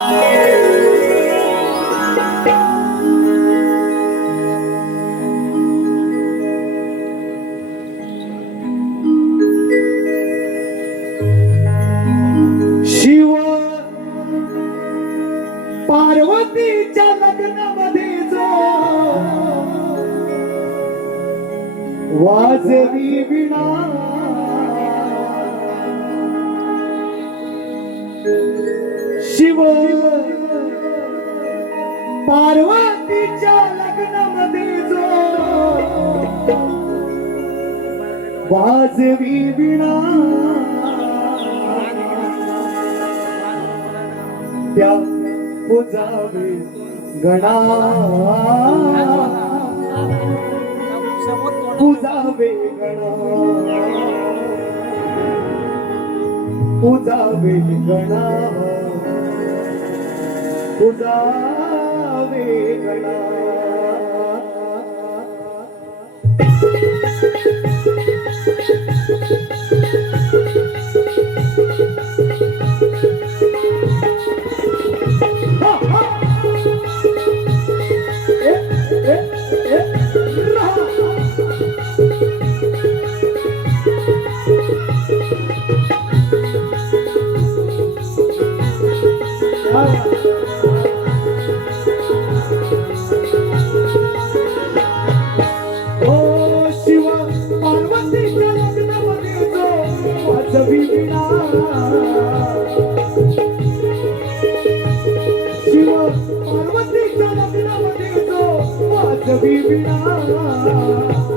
शिव पार्वतीच्या लग्नामध्ये जो वाजवी विणा शिव पार्वतीच्या लग्नामध्ये जो वाजवी विणा त्या पूजावे गणा पूजावे गणा पूजावे गणा पूजावे गणा शिव पार्वतीच्या लग्नामध्ये जो वाजवी विणा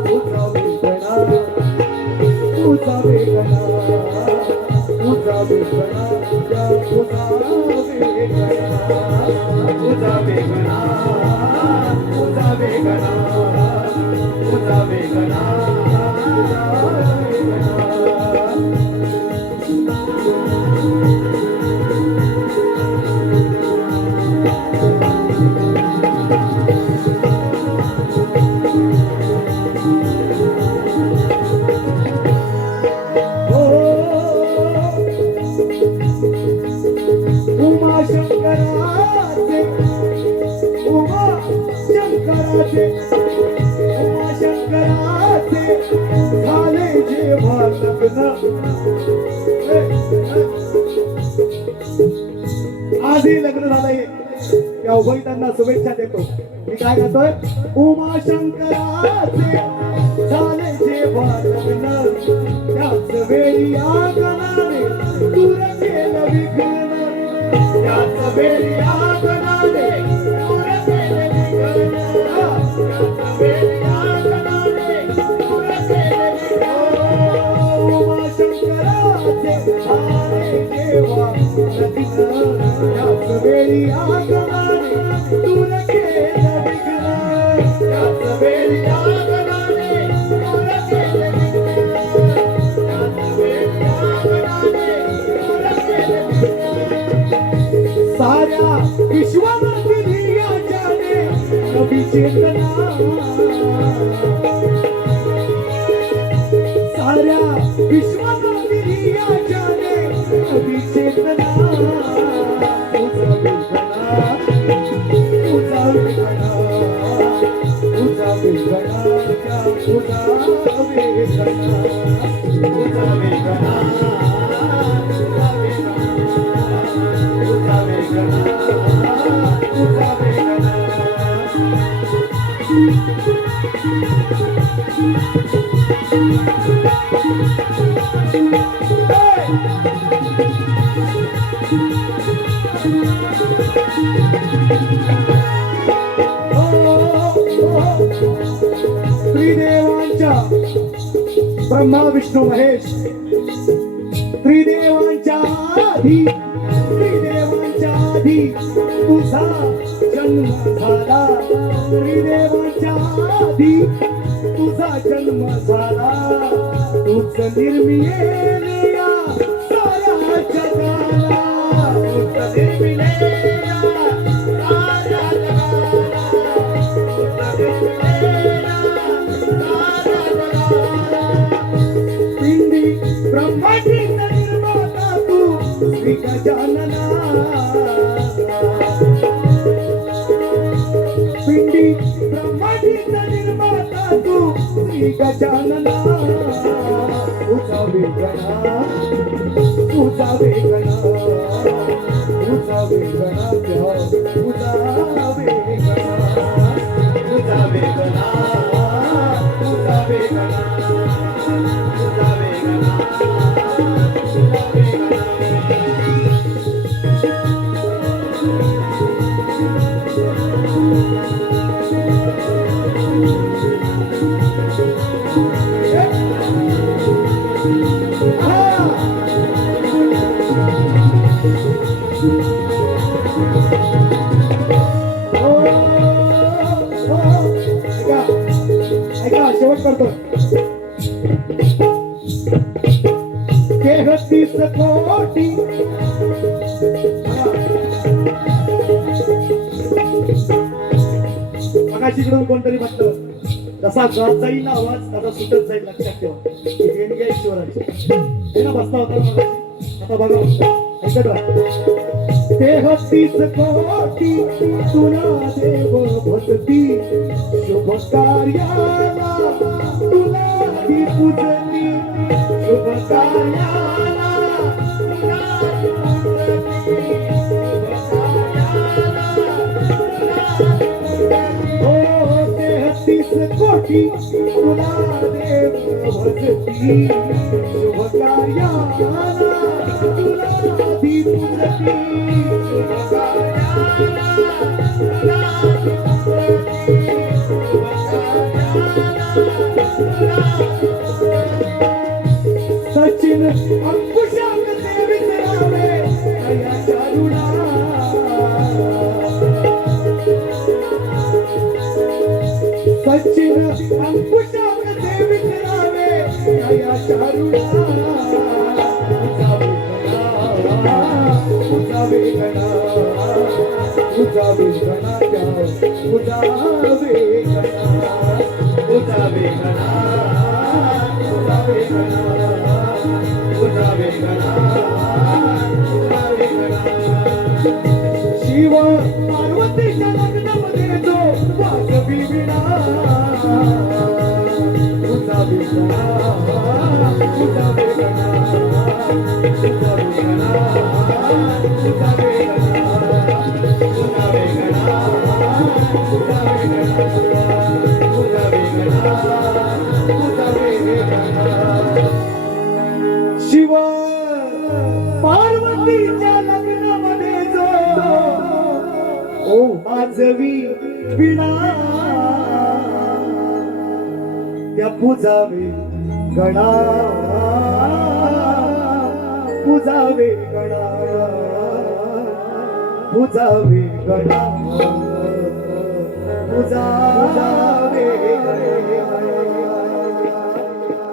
पूजावे गणा पूजावे गणा पूजावे गणा पूजावे गणा पूजावे गणा पूजावे गणा पूजावे गणा शंकराचे उमा शंकराचे झाले जेव्हा लग्न आजही लग्न झालंय त्या उभयतांना शुभेच्छा देतो मी काय करतोय उमा शंकराचे झाले जेव्हा लग्न त्याच वेळी आगनाने दूर केलं विघ्न त्याच वेळी आगनाने दूर केलं विघ्न त्याच वेळी आगनाने दूर केलं विघ्न उमा शंकराचे झाले जेव्हा लग्न त्याच वेळी आगनाने दूर केलं विघ्न त्याच वेळी आगनाने दूर केलं विघ्न त्याच वेळी आगनाने दूर केलं विघ्न साऱ्या विश्वातील याच्याने नवी चेतना साऱ्या विश्वातील याच्याने नवी चेतना पूजावे गणा पूजावे गणा पूजावे गणा पूजावे गणा पूजावे गणा त्रिदेवांच्या ब्रह्मा विष्णू महेश त्रिदेवांच्या आधी तुझा जन्म झाला त्रिदेवांच्या आधी तुझा जन्म झाला तूच निर्मिलेले या साऱ्या जगाला तूच निर्मिलेले या साऱ्या जगाला तूच निर्मिलेले या साऱ्या जगाला पिंडी ब्रह्माची निर्माता तू श्री गजानना गजानना तुझा वेगळा तुझा वेगळा तुझा वेगळा तुझा वेगळा तुझा वेगळा तुझा वेगळा तुझा वेगळा तुझा वेगळा शेवट करतो 33 कोटी मगाशी इकडून कोणतरी म्हटलं जसा जात जाईल ना आवाज तसा सुटत जाईल लक्षात ठेवा देणगी आहे ईश्वराची हे ना बसला होता मगाशी आता बघा ऐकत राहा 33 कोटी तुला देव भक्ती शुभ कार्याला तुला ही पूजती शुभ कार्याला तुला ही पूजती शुभ कार्याला हो 33 कोटी तुला देव भक्ती शुभ कार्याला तुला ही पूजती सचिन अंकुशात देवी करावे दया करुणा सचिन अंकुशात देवी करावे दया करुणा तुझा वेगळा तुझा वेगळा तुझा वेगळा तुझा वेगळा तुझा वेगळा तुझा वेगळा तुझा वेगळा शिव पार्वतीच्या लग्नामध्ये जो वाजवी विणा तुझा वेगळा तुझा वेगळा तुझा वेगळा तुझा वेगळा तुझा वेगळा तुझा वेगळा तुझा वेगळा तुझा वेगळा शिव पार्वतीच्या लग्नामध्ये जो ओ वाजवी विणा त्या पूजावे गणा पूजावे गणा पूजावे गणा